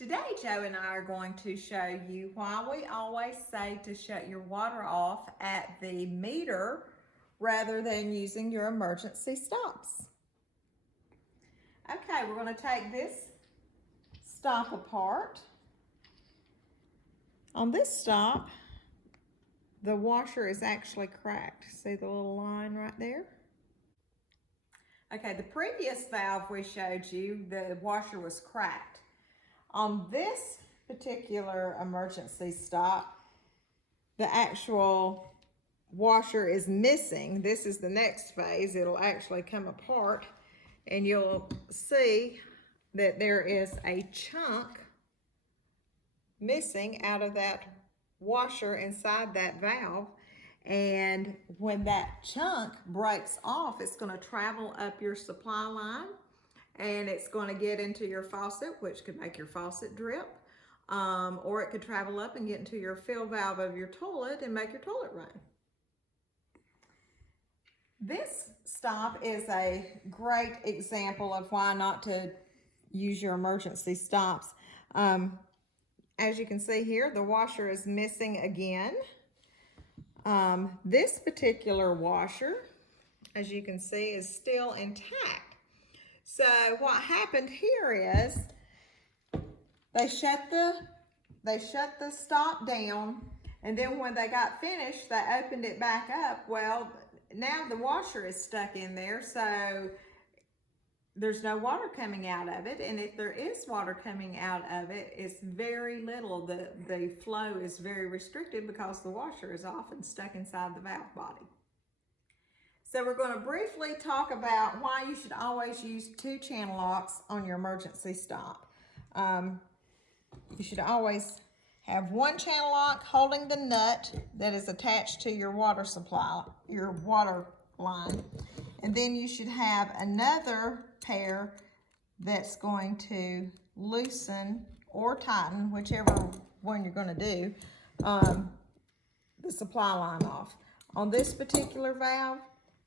Today, Joe and I are going to show you why we always say to shut your water off at the meter rather than using your emergency stops. Okay, we're going to take this stop apart. On this stop, the washer is actually cracked. See the little line right there? Okay, the previous valve we showed you, the washer was cracked. On this particular emergency stop, the actual washer is missing. This is the next phase. It'll actually come apart and you'll see that there is a chunk missing out of that washer inside that valve. And when that chunk breaks off, it's going to travel up your supply line and it's going to get into your faucet, which could make your faucet drip, or it could travel up and get into your fill valve of your toilet and make your toilet run. This stop is a great example of why not to use your emergency stops. As you can see here, the washer is missing again. This particular washer, as you can see, is still intact. So what happened here is they shut the stop down, and then when they got finished, they opened it back up. Well, now the washer is stuck in there, so there's no water coming out of it, and if there is water coming out of it, it's very little. The flow is very restricted because the washer is often stuck inside the valve body. So we're going to briefly talk about why you should always use 2 channel locks on your emergency stop. You should always have 1 channel lock holding the nut that is attached to your water supply, your water line. And then you should have another pair that's going to loosen or tighten, whichever one you're going to do, the supply line off. On this particular valve,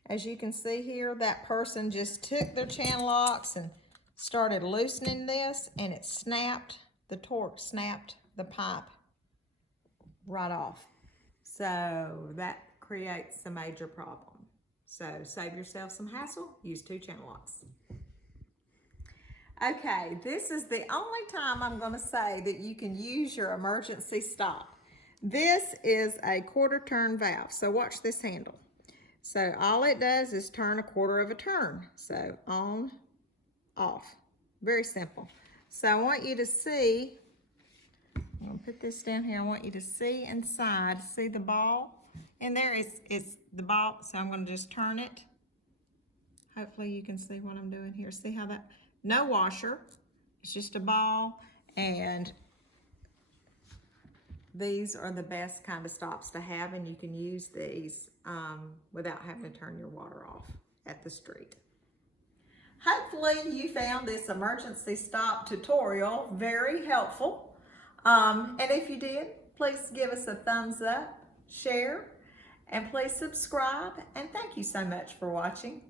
as you can see here, that person just took their channel locks and started loosening this, and it snapped, the torque snapped the pipe right off. So that creates a major problem. So save yourself some hassle, use 2 channel locks. Okay, this is the only time I'm going to say that you can use your emergency stop. This is a 1/4 turn valve, so watch this handle. So all it does is turn 1/4 of a turn. So on, off. Very simple. So I want you to see, I'm going to put this down here. I want you to see inside. See the ball? And there is the ball. So I'm going to just turn it. Hopefully you can see what I'm doing here. See how that, no washer. It's just a ball. And these are the best kind of stops to have, and you can use these without having to turn your water off at the street. Hopefully you found this emergency stop tutorial very helpful. And if you did, please give us a thumbs up, share, and please subscribe. And thank you so much for watching.